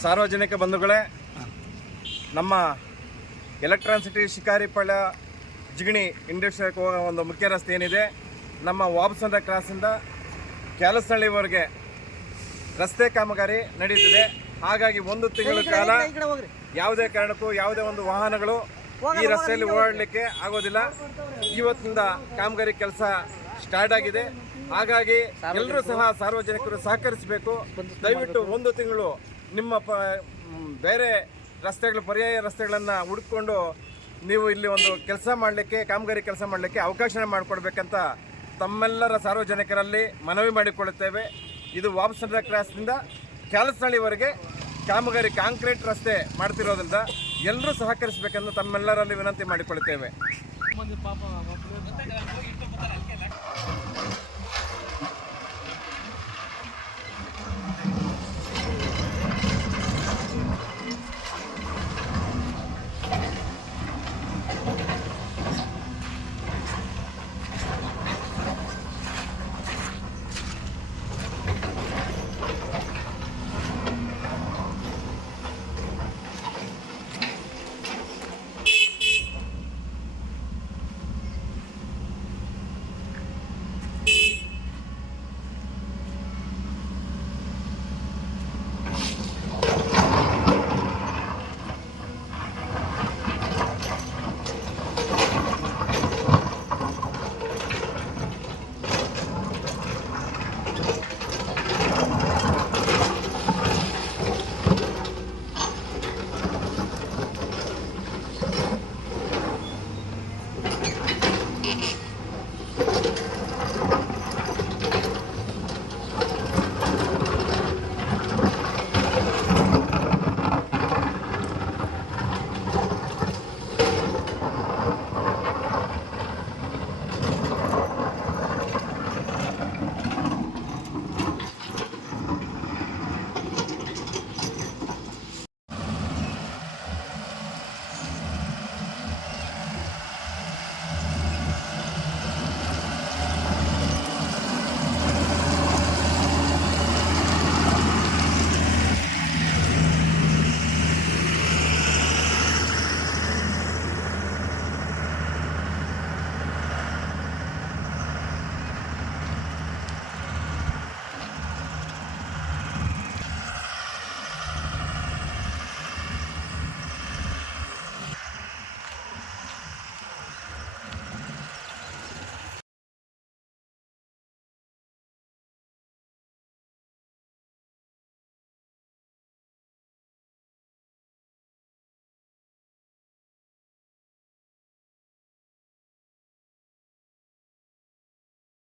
ಸಾರ್ವಜನಿಕ ಬಂಧುಗಳೇ, ನಮ್ಮ ಎಲೆಕ್ಟ್ರಾನ್ಸಿಟಿ ಶಿಕಾರಿಪಾಳ್ಯ ಜಿಗಣಿ ಇಂಡಸ್ಟ್ರಿಯಲ್ ಹೋಗೋ ಒಂದು ಮುಖ್ಯ ರಸ್ತೆ ಏನಿದೆ, ನಮ್ಮ ವಾಬಸಂದ್ರ ಕ್ರಾಸಿಂದ ಕ್ಯಾಲಸನಹಳ್ಳಿವರೆಗೆ ರಸ್ತೆ ಕಾಮಗಾರಿ ನಡೀತಿದೆ. ಹಾಗಾಗಿ ಒಂದು ತಿಂಗಳ ಕಾಲ ಯಾವುದೇ ಕಾರಣಕ್ಕೂ ಯಾವುದೇ ಒಂದು ವಾಹನಗಳು ಈ ರಸ್ತೆಯಲ್ಲಿ ಓಡಾಡಲಿಕ್ಕೆ ಆಗೋದಿಲ್ಲ. ಇವತ್ತಿನಿಂದ ಕಾಮಗಾರಿ ಕೆಲಸ ಸ್ಟಾರ್ಟ್ ಆಗಿದೆ. ಹಾಗಾಗಿ ಎಲ್ಲರೂ ಸಹ ಸಾರ್ವಜನಿಕರು ಸಹಕರಿಸಬೇಕು. ದಯವಿಟ್ಟು ಒಂದು ತಿಂಗಳು ನಿಮ್ಮ ಬೇರೆ ರಸ್ತೆಗಳು, ಪರ್ಯಾಯ ರಸ್ತೆಗಳನ್ನು ಹುಡುಕೊಂಡು ನೀವು ಇಲ್ಲಿ ಒಂದು ಕೆಲಸ ಮಾಡಲಿಕ್ಕೆ, ಕಾಮಗಾರಿ ಕೆಲಸ ಮಾಡಲಿಕ್ಕೆ ಅವಕಾಶ ಮಾಡಿಕೊಡ್ಬೇಕಂತ ತಮ್ಮೆಲ್ಲರ ಸಾರ್ವಜನಿಕರಲ್ಲಿ ಮನವಿ ಮಾಡಿಕೊಳ್ಳುತ್ತೇವೆ. ಇದು ವಾಬಸಂದ್ರ ಕ್ರಾಸ್ನಿಂದ ಕ್ಯಾಲಸನಹಳ್ಳಿವರೆಗೆ ಕಾಮಗಾರಿ ಕಾಂಕ್ರೀಟ್ ರಸ್ತೆ ಮಾಡ್ತಿರೋದ್ರಿಂದ ಎಲ್ಲರೂ ಸಹಕರಿಸಬೇಕೆಂದು ತಮ್ಮೆಲ್ಲರಲ್ಲಿ ವಿನಂತಿ ಮಾಡಿಕೊಳ್ಳುತ್ತೇವೆ.